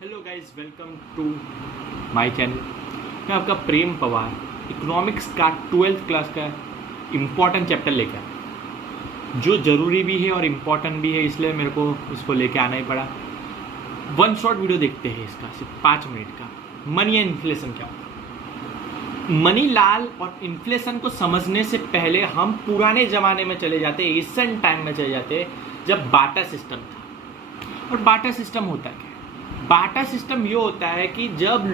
Hello guys, welcome to my channel. मैं आपका प्रेम Pawar economics का 12th क्लास का इम्पॉर्टेंट चैप्टर लेकर आया, जो ज़रूरी भी है और इम्पॉर्टेंट भी है, इसलिए मेरे को इसको लेके आना ही पड़ा। वन शॉट वीडियो देखते हैं इसका, सिर्फ 5 मिनट का। मनी एंड इन्फ्लेशन क्या होता है। मनी लाल और इन्फ्लेशन को समझने से पहले हम पुराने ज़माने में चले जाते, एशियन टाइम में चले जाते, जब बाटा सिस्टम था। और बाटा सिस्टम होता है, बाटा सिस्टम ये होता है कि जब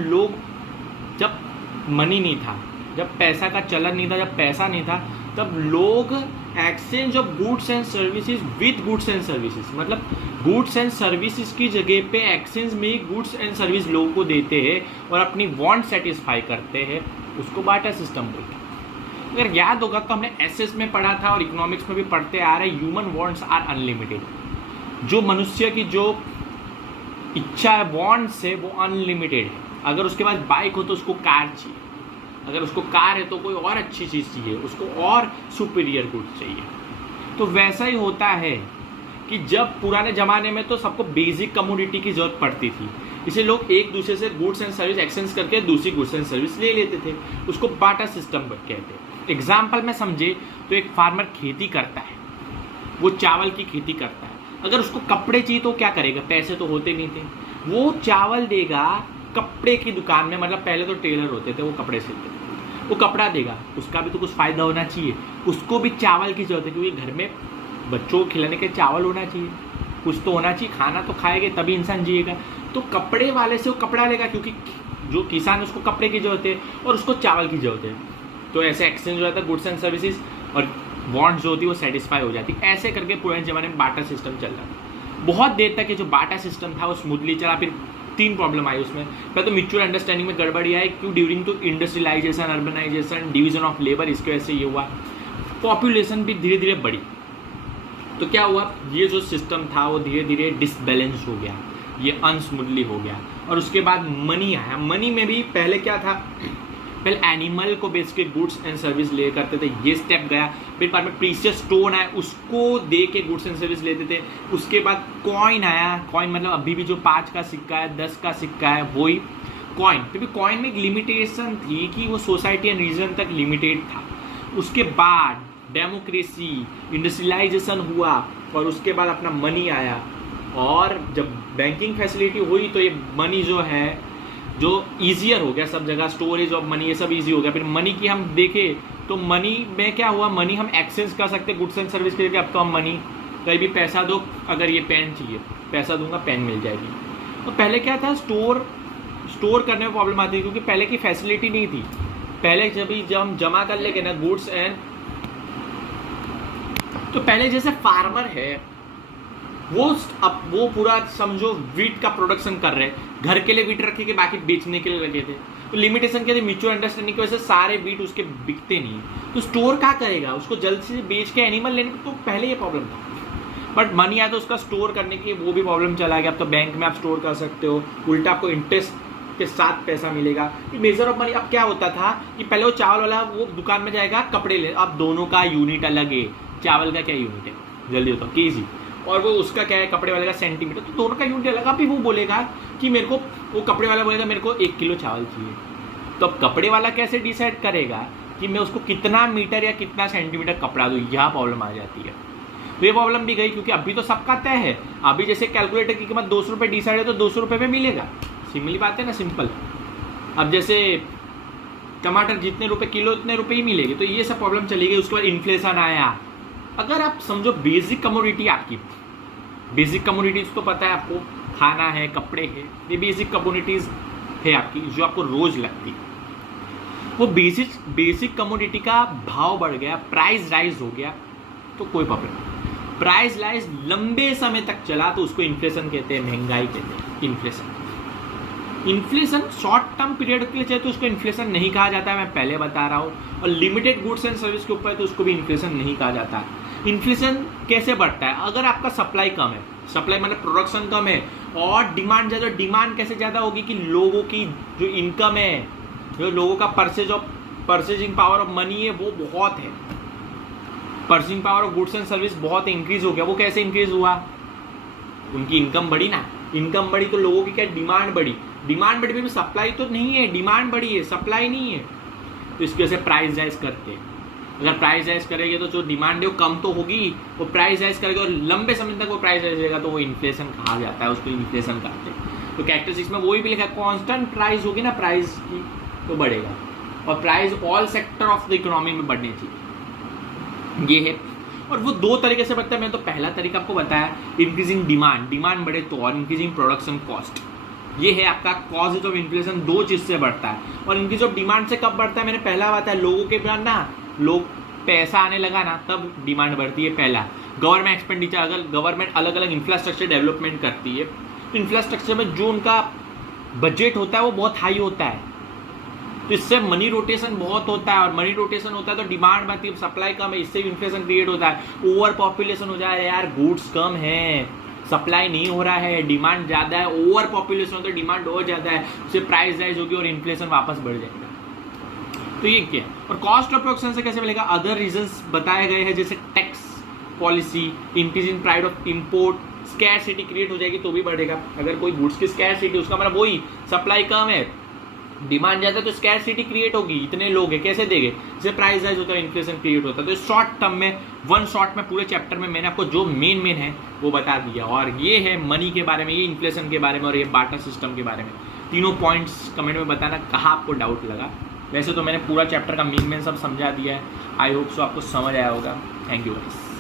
मनी नहीं था, जब पैसा का चलन नहीं था, जब पैसा नहीं था, तब लोग exchange of goods and services with goods and services, मतलब गुड्स एंड सर्विसेज की जगह पे एक्सचेंज में ही गुड्स एंड सर्विस लोगों को देते हैं और अपनी वांट सेटिस्फाई करते हैं। उसको बाटा सिस्टम बोलते हैं। अगर याद होगा तो हमने एसएस में पढ़ा था और इकोनॉमिक्स में भी पढ़ते आ रहे, ह्यूमन वांट्स आर अनलिमिटेड। जो मनुष्य की जो इच्छा है, वांट्स है, वो अनलिमिटेड है। अगर उसके पास बाइक हो तो उसको कार चाहिए, अगर उसको कार है तो कोई और अच्छी चीज़ चाहिए, उसको और सुपीरियर गुड्स चाहिए। तो वैसा ही होता है कि जब पुराने ज़माने में तो सबको बेसिक कमोडिटी की ज़रूरत पड़ती थी, इसलिए लोग एक दूसरे से गुड्स एंड सर्विस एक्सचेंज करके दूसरी गुड्स एंड सर्विस ले लेते थे। उसको बाटा सिस्टम कहते हैं। एग्जाम्पल में समझे तो एक फार्मर खेती करता है, वो चावल की खेती करता है। अगर उसको कपड़े चाहिए तो क्या करेगा, पैसे तो होते नहीं थे, वो चावल देगा कपड़े की दुकान में, मतलब पहले तो टेलर होते थे, वो कपड़े सिलते थे, वो कपड़ा देगा, उसका भी तो कुछ फ़ायदा होना चाहिए, उसको भी चावल की ज़रूरत है, क्योंकि घर में बच्चों को खिलाने के चावल होना चाहिए, कुछ तो होना चाहिए, खाना तो खाएंगे तभी इंसान जिएगा। तो कपड़े वाले से वो कपड़ा लेगा, क्योंकि जो किसान है उसको कपड़े की ज़रूरत है और उसको चावल की ज़रूरत है। तो ऐसे एक्सचेंज हो जाता है गुड्स एंड सर्विसेज, और वांट जो होती है वो सेटिस्फाई हो जाती है। ऐसे करके पुराने ज़माने में बाटा सिस्टम चल रहा था। बहुत देर तक ये जो बाटा सिस्टम था वो स्मूथली चला। फिर 3 प्रॉब्लम आई उसमें। पहले तो म्यूचुअल अंडरस्टैंडिंग में गड़बड़ी आई, क्यों, during to industrialisation, urbanisation, division of labour, इसकी वजह से ये हुआ। पॉपुलेशन भी धीरे धीरे बढ़ी, तो क्या हुआ, ये जो सिस्टम था वो धीरे धीरे डिसबैलेंस हो गया, ये अनस्मूथली हो गया। और उसके बाद मनी आया। मनी में भी पहले क्या था, पहले एनिमल को बेच के गुड्स एंड सर्विस ले करते थे, ये स्टेप गया। फिर बाद में प्रीशियस स्टोन आया, उसको दे के गुड्स एंड सर्विस लेते थे। उसके बाद कॉइन आया। कॉइन मतलब अभी भी जो 5 का सिक्का है, 10 का सिक्का है, वही कॉइन। क्योंकि कॉइन में एक लिमिटेशन थी कि वो सोसाइटी एंड रीजन तक लिमिटेड था। उसके बाद डेमोक्रेसी, इंडस्ट्रियलाइजेशन हुआ, और उसके बाद अपना मनी आया। और जब बैंकिंग फैसिलिटी हुई तो ये मनी जो है जो ईजियर हो गया, सब जगह स्टोरेज ऑफ मनी, ये सब ईजी हो गया। फिर मनी की हम देखें तो मनी में क्या हुआ, मनी हम एक्सचेंज कर सकते गुड्स एंड सर्विस के लिए। अब तो हम मनी कहीं भी पैसा दो, अगर ये पेन चाहिए पैसा दूंगा, पेन मिल जाएगी। तो पहले क्या था, स्टोर करने में प्रॉब्लम आती थी, क्योंकि पहले की फैसिलिटी नहीं थी। पहले जब हम जमा कर लेंगे ना गुड्स एंड, तो पहले जैसे फार्मर है वो पूरा समझो वीट का प्रोडक्शन कर रहे हैं, घर के लिए वीट रखे के बाकी बेचने के लिए लगे थे। तो लिमिटेशन क्या थी, म्यूचुअल अंडरस्टैंडिंग की वजह से सारे वीट उसके बिकते नहीं। तो स्टोर क्या करेगा, उसको जल्द से बेच के एनिमल लेने, तो पहले ये प्रॉब्लम था। बट मनी आया तो उसका स्टोर करने की वो भी प्रॉब्लम चला गया। अब तो बैंक में आप स्टोर कर सकते हो, उल्टा आपको इंटरेस्ट के साथ पैसा मिलेगा। मेजर ऑफ मनी अब क्या होता था कि पहले वो चावल वाला वो दुकान में जाएगा कपड़े ले, अब दोनों का यूनिट अलग है। चावल का क्या यूनिट है, जल्दी होता है, केजी, और वो उसका क्या है, कपड़े वाले का सेंटीमीटर। तो दोनों का यूनिट अलग। अभी वो बोलेगा कि मेरे को, वो कपड़े वाला बोलेगा मेरे को 1 किलो चावल चाहिए। तो अब कपड़े वाला कैसे डिसाइड करेगा कि मैं उसको कितना मीटर या कितना सेंटीमीटर कपड़ा दूँ, यह प्रॉब्लम आ जाती है। तो ये प्रॉब्लम भी गई, क्योंकि अभी तो सबका तय है। अभी जैसे कैलकुलेटर की कीमत 200 रुपये डिसाइड है तो 200 रुपये में मिलेगा। सिंपली बात है ना, सिंपल। अब जैसे टमाटर जितने रुपये किलो उतने रुपये ही मिलेंगे। तो ये सब प्रॉब्लम चली गई। उसके बाद इन्फ्लेशन आया। अगर आप समझो बेसिक कमोडिटी आपकी, बेसिक कमोडिटीज़ तो पता है आपको, खाना है, कपड़े हैं, ये बेसिक कमोडिटीज़ है आपकी जो आपको रोज़ लगती है। वो बेसिक कमोडिटी का भाव बढ़ गया, प्राइस राइज हो गया, तो कोई प्रॉब्लम नहीं। प्राइस राइज लंबे समय तक चला तो उसको इन्फ्लेशन कहते हैं, महंगाई कहते हैं। इन्फ्लेशन शॉर्ट टर्म पीरियड के लिए चाहिए तो उसको इन्फ्लेशन नहीं कहा जाता है, मैं पहले बता रहा हूँ। और लिमिटेड गुड्स एंड सर्विस के ऊपर है तो उसको भी इन्फ्लेशन नहीं कहा जाता। इन्फ्लेशन कैसे बढ़ता है, अगर आपका सप्लाई कम है, सप्लाई मतलब प्रोडक्शन कम है, और डिमांड ज़्यादा। डिमांड कैसे ज़्यादा होगी कि लोगों की जो इनकम है, जो लोगों का परचेजिंग पावर ऑफ मनी है वो बहुत है। Purchasing power of goods and service बहुत इंक्रीज हो गया। वो कैसे इंक्रीज हुआ, उनकी इनकम बढ़ी ना, इनकम बढ़ी तो लोगों की क्या डिमांड बढ़ी, डिमांड बढ़ी भी सप्लाई तो नहीं है, डिमांड बढ़ी है, सप्लाई नहीं है। तो इसकी वजह से प्राइस राइज करते हैं। अगर प्राइस राइज करेंगे तो जो डिमांड है वो कम तो होगी, वो प्राइस राइज करेगा और लंबे समय तक वो प्राइस राइज रहेगा तो वो इन्फ्लेशन कहा जाता है, उसको इन्फ्लेशन कहते हैं। तो कैरेक्टरिस्टिक्स में वही भी लिखा है, कांस्टेंट प्राइस होगी ना प्राइस की तो बढ़ेगा, और price all sector of the economy में बढ़नी चाहिए, ये है। और वो दो तरीके से बढ़ता है। मैंने तो पहला तरीका आपको बताया, इंक्रीजिंग डिमांड, डिमांड बढ़े तो, और इंक्रीजिंग प्रोडक्शन कॉस्ट, ये है आपका कॉज ऑफ इन्फ्लेशन। दो चीज से बढ़ता है। और इंक्रीज ऑफ डिमांड से कब बढ़ता है, मैंने पहला बताया, लोगों के पास ना लोग पैसा आने लगा ना तब डिमांड बढ़ती है। पहला गवर्नमेंट एक्सपेंडिचर, अगर गवर्नमेंट अलग अलग इंफ्रास्ट्रक्चर डेवलपमेंट करती है तो इंफ्रास्ट्रक्चर में जो उनका बजट होता है वो बहुत हाई होता है, तो इससे मनी रोटेशन बहुत होता है, और मनी रोटेशन होता है तो डिमांड बढ़ती है, सप्लाई कम है, इससे इन्फ्लेशन क्रिएट होता है। ओवर पॉपुलेशन हो जाए, यार गुड्स कम है, सप्लाई नहीं हो रहा है, डिमांड ज़्यादा है, ओवर पॉपुलेशन होता है, डिमांड और ज़्यादा है, उससे प्राइस राइज होगी और इन्फ्लेशन वापस बढ़ जाएगा। तो ये क्या है। और कॉस्ट ऑफ प्रोडक्शन से कैसे मिलेगा, अदर रीजंस बताए गए हैं, जैसे tax policy, increase in price of import, scarcity create हो जाएगी तो भी बढ़ेगा। अगर कोई गुड्स की स्कैरसिटी, उसका मतलब वही सप्लाई कम है, डिमांड ज़्यादा है तो स्कैरसिटी क्रिएट होगी, इतने लोग हैं कैसे देंगे, जैसे प्राइस राइज होता है, इन्फ्लेशन क्रिएट होता है। तो शॉर्ट टर्म में, वन शॉट में पूरे चैप्टर में मैंने आपको जो मेन है वो बता दिया। और ये है मनी के बारे में, ये इन्फ्लेशन के बारे में, और ये बार्टर सिस्टम के बारे में। तीनों पॉइंट्स कमेंट में बताना कहाँ आपको डाउट लगा। वैसे तो मैंने पूरा चैप्टर का मेन सब समझा दिया है। आई होप सो आपको समझ आया होगा। Thank you guys.